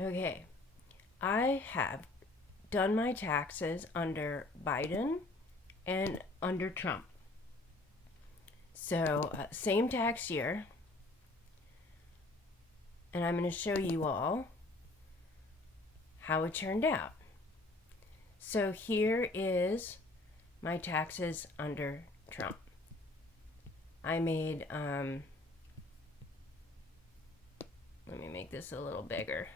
Okay, I have done my taxes under Biden and under Trump. So, same tax year, and I'm going to show you all how it turned out. So, here is my taxes under Trump. I made, let me make this a little bigger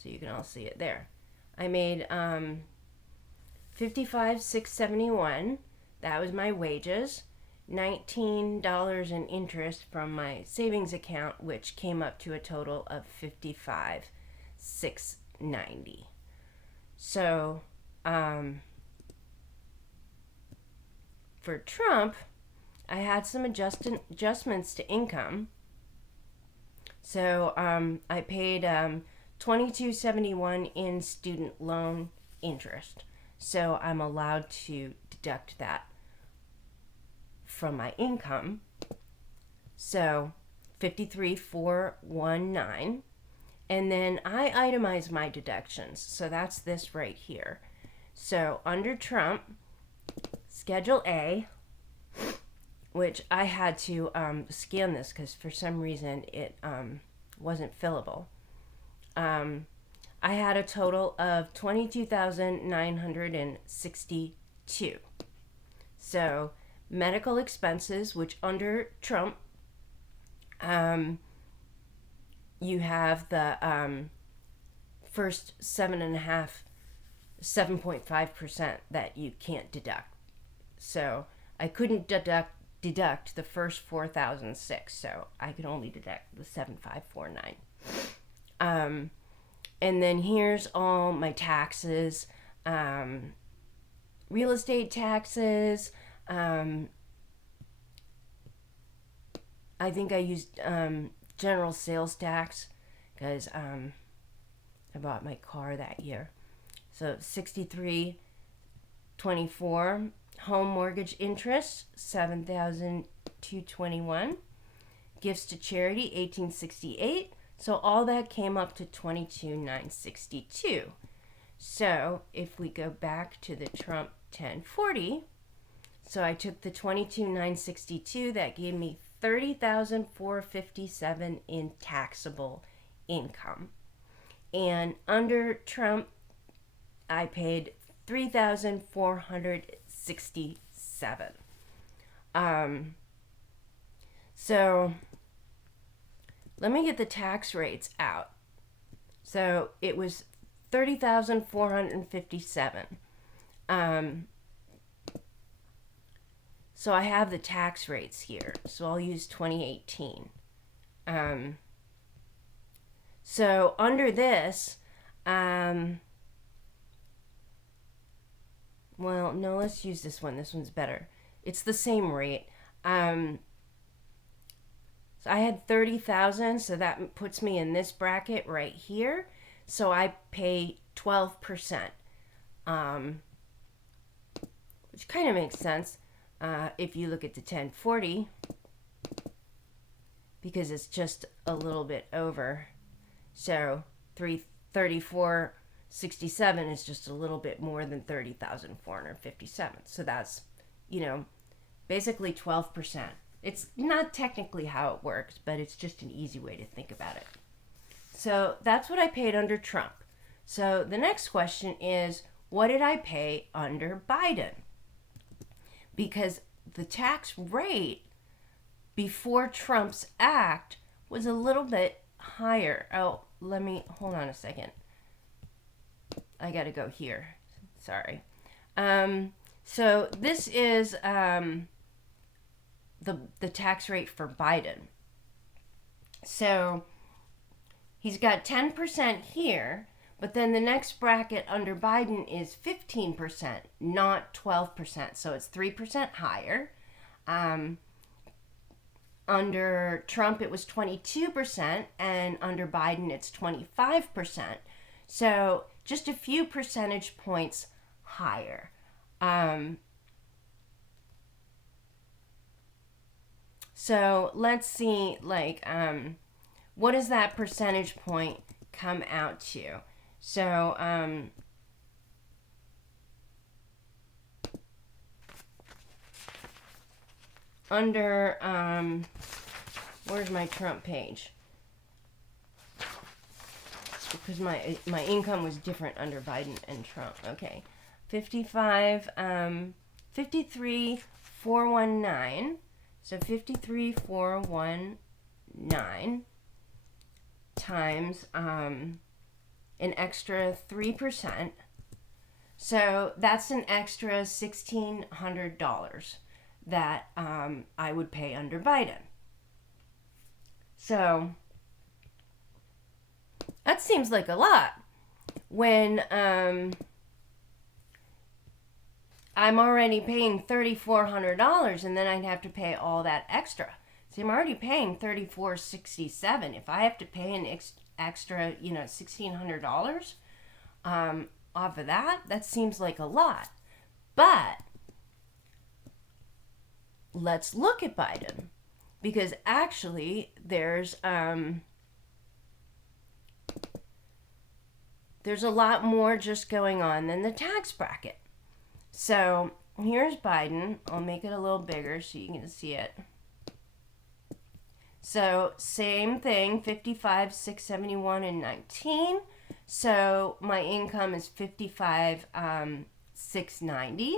so you can all see it there. I made $55,671. That was my wages. $19 in interest from my savings account, which came up to a total of $55,690. So, for Trump, I had some adjustments to income. So, I paid $22.71 in student loan interest. So I'm allowed to deduct that from my income. So 53,419. And then I itemize my deductions. So that's this right here. So under Trump, Schedule A, which I had to scan this because for some reason it wasn't fillable. I had a total of 22,962. So medical expenses, which under Trump, you have the first 7.5% that you can't deduct. So I couldn't deduct the first 4,006, so I could only deduct the 7,549. And then here's all my taxes, real estate taxes. I think I used general sales tax because I bought my car that year. So 6324. Home mortgage interest 7,221. Gifts to charity 1868. So all that came up to 22,962. So if we go back to the Trump 1040, so I took the 22,962, that gave me 30,457 in taxable income. And under Trump, I paid 3,467. So let me get the tax rates out. So it was 30,457. So I have the tax rates here. So I'll use 2018. So under this, well, no, let's use this one. This one's better. It's the same rate. So I had 30,000, so that puts me in this bracket right here. So I pay 12%, which kind of makes sense if you look at the 1040, because it's just a little bit over. So 334.67 is just a little bit more than 30,457. So that's, basically 12%. It's not technically how it works, but it's just an easy way to think about it. So that's what I paid under Trump. So the next question is, what did I pay under Biden? Because the tax rate before Trump's act was a little bit higher. Oh, hold on a second. I gotta go here. Sorry. So this is the tax rate for Biden. So he's got 10% here, but then the next bracket under Biden is 15%, not 12%. So it's 3% higher. Under Trump, it was 22%, and under Biden, it's 25%. So just a few percentage points higher. So let's see, what does that percentage point come out to? So, under, where's my Trump page? Because my income was different under Biden and Trump. Okay. 53,419. So 53,419 times an extra 3%. So that's an extra $1,600 that I would pay under Biden. So that seems like a lot when I'm already paying $3,400 and then I'd have to pay all that extra. See, I'm already paying $3,467. If I have to pay an extra, $1,600 off of that seems like a lot. But let's look at Biden, because actually there's a lot more just going on than the tax bracket. So here's Biden. I'll make it a little bigger so you can see it. So same thing, 55,671 and 19. So my income is 55,690.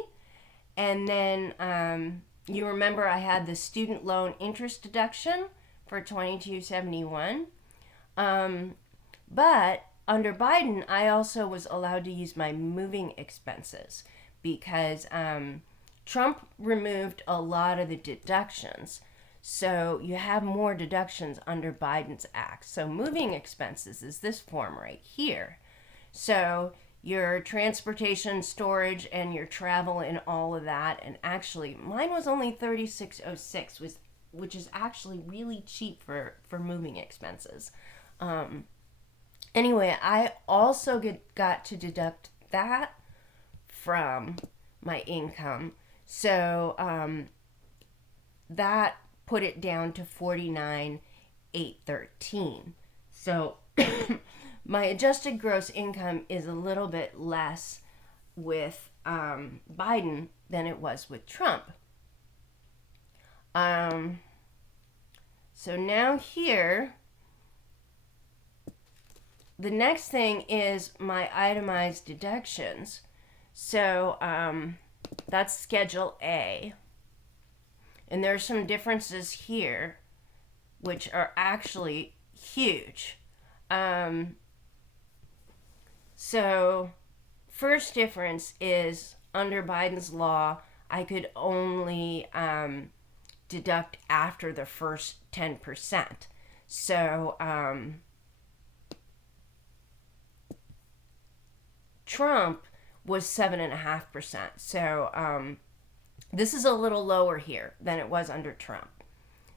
And then you remember I had the student loan interest deduction for 2271. But under Biden, I also was allowed to use my moving expenses because Trump removed a lot of the deductions. So you have more deductions under Biden's act. So moving expenses is this form right here. So your transportation, storage, and your travel and all of that. And actually, mine was only $36.06, which is actually really cheap for moving expenses. Anyway, I also got to deduct that from my income. So that put it down to $49,813. So my adjusted gross income is a little bit less with Biden than it was with Trump. So now here, the next thing is my itemized deductions. So that's Schedule A. And there's some differences here, which are actually huge. So first difference is under Biden's law, I could only deduct after the first 10%. So Trump was 7.5%. So this is a little lower here than it was under Trump.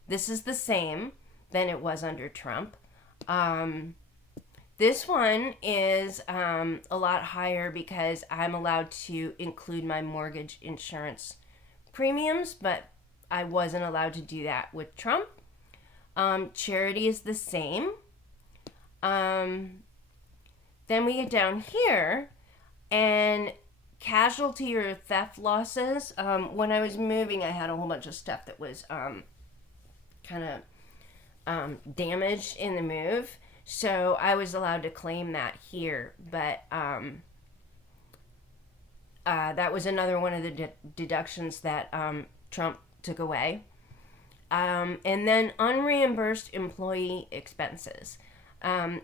This is the same than it was under Trump. This one is a lot higher because I'm allowed to include my mortgage insurance premiums, but I wasn't allowed to do that with Trump. Charity is the same. Then we get down here, and casualty or theft losses. When I was moving, I had a whole bunch of stuff that was kind of damaged in the move. So I was allowed to claim that here. But that was another one of the deductions that Trump took away. And then unreimbursed employee expenses.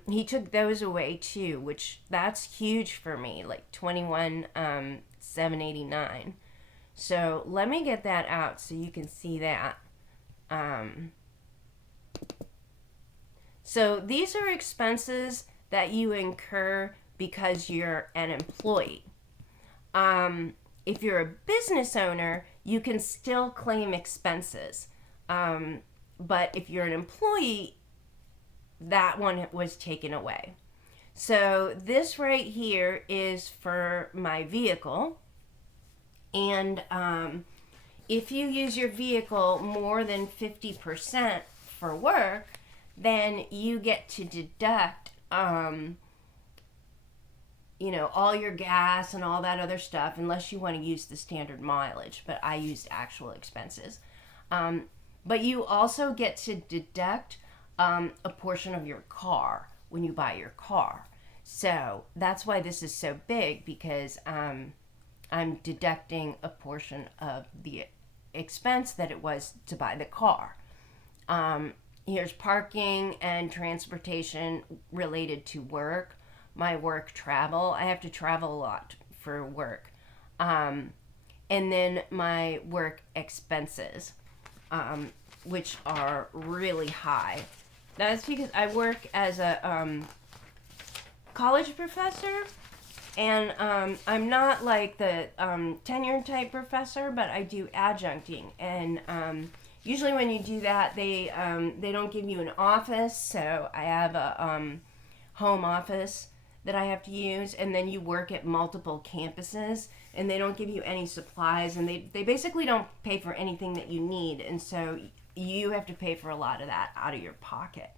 He took those away too, which that's huge for me, like $21,789. So let me get that out so you can see that. So these are expenses that you incur because you're an employee. If you're a business owner, you can still claim expenses. But if you're an employee, that one was taken away. So this right here is for my vehicle. And if you use your vehicle more than 50% for work, then you get to deduct um, all your gas and all that other stuff, unless you want to use the standard mileage. But I used actual expenses. But you also get to deduct a portion of your car when you buy your car. So that's why this is so big, because I'm deducting a portion of the expense that it was to buy the car. Here's parking and transportation related to work. My work travel. I have to travel a lot for work. And then my work expenses, which are really high. That's because I work as a college professor, and I'm not like the tenure type professor, but I do adjuncting. And usually when you do that, they don't give you an office, so I have a home office that I have to use, and then you work at multiple campuses, and they don't give you any supplies, and they basically don't pay for anything that you need, and so you have to pay for a lot of that out of your pocket.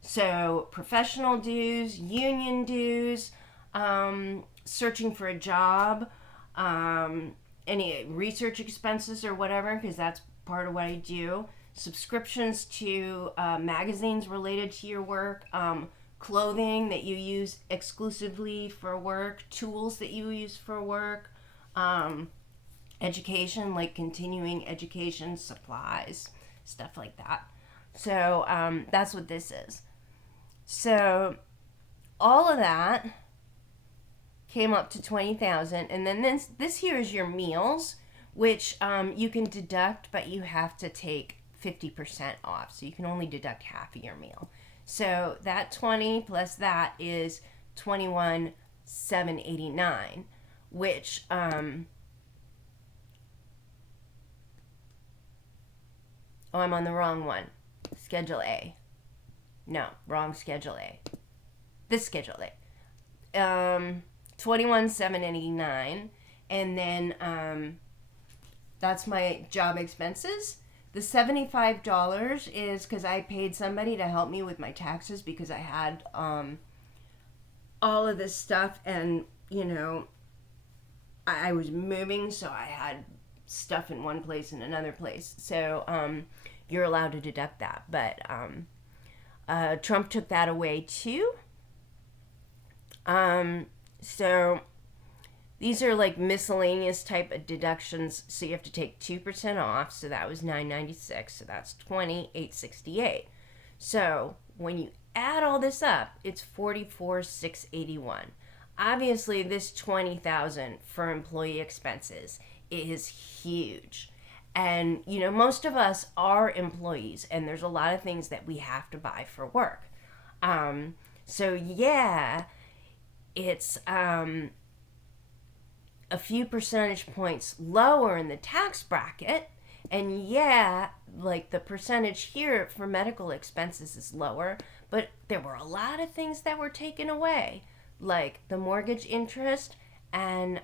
So professional dues, union dues, searching for a job, any research expenses or whatever, because that's part of what I do, subscriptions to magazines related to your work, clothing that you use exclusively for work, tools that you use for work, education, like continuing education, supplies, stuff like that. So that's what this is. So all of that came up to $20,000, and then this here is your meals, which you can deduct, but you have to take 50% off, so you can only deduct half of your meal. So that 20 plus that is 21,789, which I'm on the wrong one. Schedule A. No, wrong Schedule A. This Schedule A. 21,789, and then that's my job expenses. The $75 is because I paid somebody to help me with my taxes, because I had all of this stuff, and I was moving, so I had stuff in one place and another place. So you're allowed to deduct that, but Trump took that away too. So these are like miscellaneous type of deductions, so you have to take 2% off, so that was $996, so that's $28,868. So when you add all this up, it's $44,681. Obviously, this $20,000 for employee expenses is huge. And, most of us are employees, and there's a lot of things that we have to buy for work. So, yeah, it's a few percentage points lower in the tax bracket. And, yeah, like the percentage here for medical expenses is lower, but there were a lot of things that were taken away, like the mortgage interest and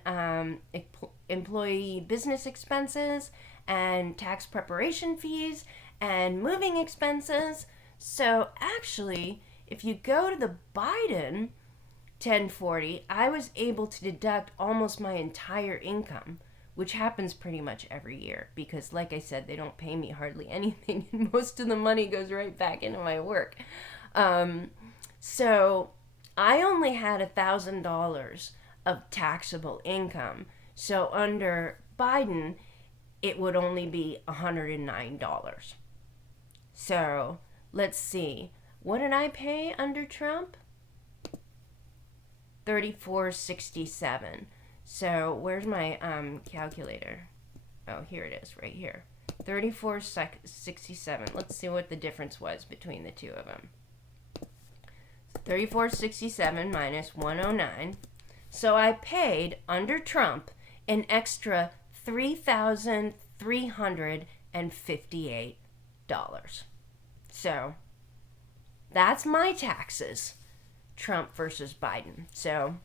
employee business expenses and tax preparation fees and moving expenses. So actually, if you go to the Biden 1040, I was able to deduct almost my entire income, which happens pretty much every year, because like I said, they don't pay me hardly anything, and most of the money goes right back into my work. So I only had $1,000 of taxable income. So under Biden, it would only be $109. So let's see. What did I pay under Trump? $34.67. So where's my calculator? Oh, here it is, right here. $34.67. Let's see what the difference was between the two of them. $34.67 minus $109. So I paid under Trump an extra $3,358. So that's my taxes. Trump versus Biden. So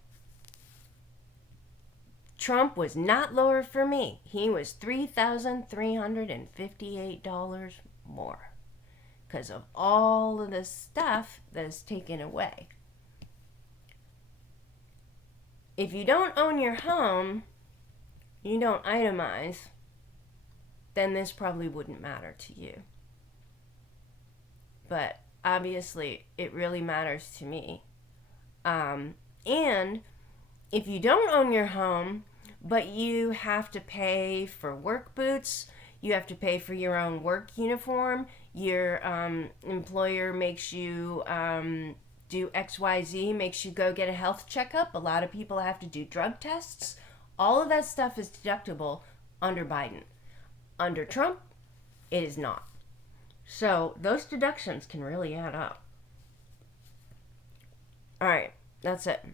Trump was not lower for me. He was $3,358 more, because of all of this stuff that is taken away. If you don't own your home, you don't itemize, then this probably wouldn't matter to you. But obviously, it really matters to me. And if you don't own your home, but you have to pay for work boots, you have to pay for your own work uniform, your employer makes you do XYZ, makes you go get a health checkup. A lot of people have to do drug tests. All of that stuff is deductible under Biden. Under Trump, it is not. So those deductions can really add up. All right, that's it.